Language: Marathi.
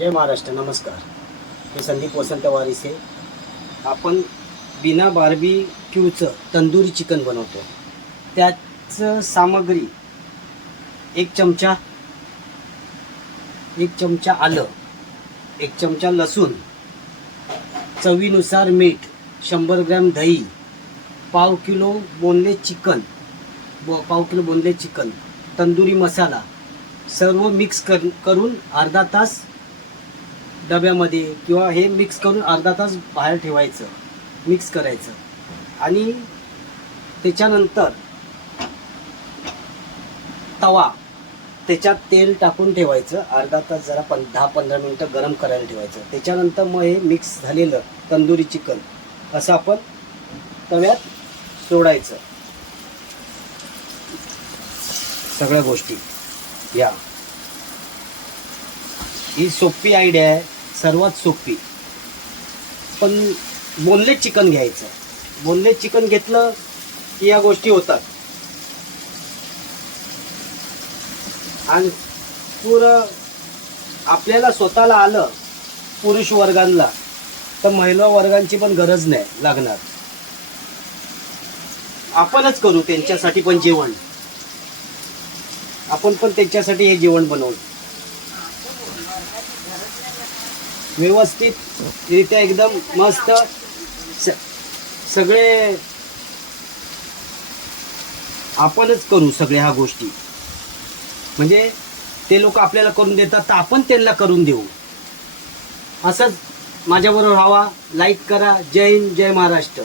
जय महाराष्ट्र. नमस्कार. मी संदीप वसंत वारिसे. आपण बिना बार्बीक्यूचं तंदुरी चिकन बनवतो. त्याचं सामग्री एक चमचा आलं, 1 चमचा लसूण, चवीनुसार मीठ, 100 ग्रॅम दही, पाव किलो बोनलेस चिकन, तंदुरी मसाला सर्व मिक्स करून अर्धा तास डब्यामध्ये किंवा हे मिक्स करून अर्धा तास बाहेर ठेवायचं, मिक्स करायचं. आणि त्याच्यानंतर तवा त्याच्यात तेल टाकून ठेवायचं, अर्धा तास जरा 10-15 मिनटं गरम करायला ठेवायचं. त्याच्यानंतर मग हे मिक्स झालेलं तंदुरी चिकन असं आपण तव्यात सोडायचं. सगळ्या गोष्टी या ही सोपी आयडिया आहे, सर्वात सोपी. पण बोनलेस चिकन घ्यायचं. बोनलेस चिकन घेतलं की या गोष्टी होतात. आणि पुरं आपल्याला स्वतःला आलं पुरुष वर्गांना, तर महिला वर्गांची पण गरज नाही लागणार. आपणच करू त्यांच्यासाठी पण जेवण. आपण पण त्यांच्यासाठी हे जेवण बनवू व्यवस्थितरित्या, एकदम मस्त. सगळे आपणच करू सगळ्या ह्या गोष्टी. म्हणजे ते लोक आपल्याला करून देतात तर आपण त्यांना करून देऊ. असंच माझ्याबरोबर राहा, लाईक करा. जय हिंद, जय महाराष्ट्र.